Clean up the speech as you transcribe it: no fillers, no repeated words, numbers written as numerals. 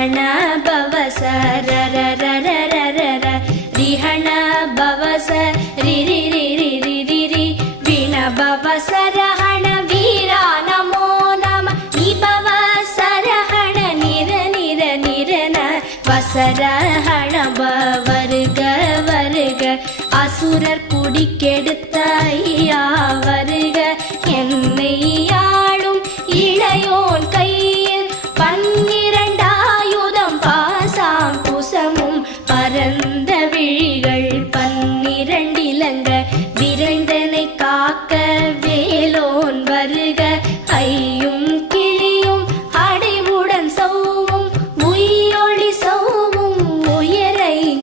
ரிஹண பவச ரரரரரரர ரிஹண பவச ரிரிரிரிரிரிரி விண பவச ரஹண வீரா நமோ நம நிபவச ரஹண நிர நிர நிரன வசரஹண வருக வருக அசுரர் குடிக்கெடுத்த ஐயாவ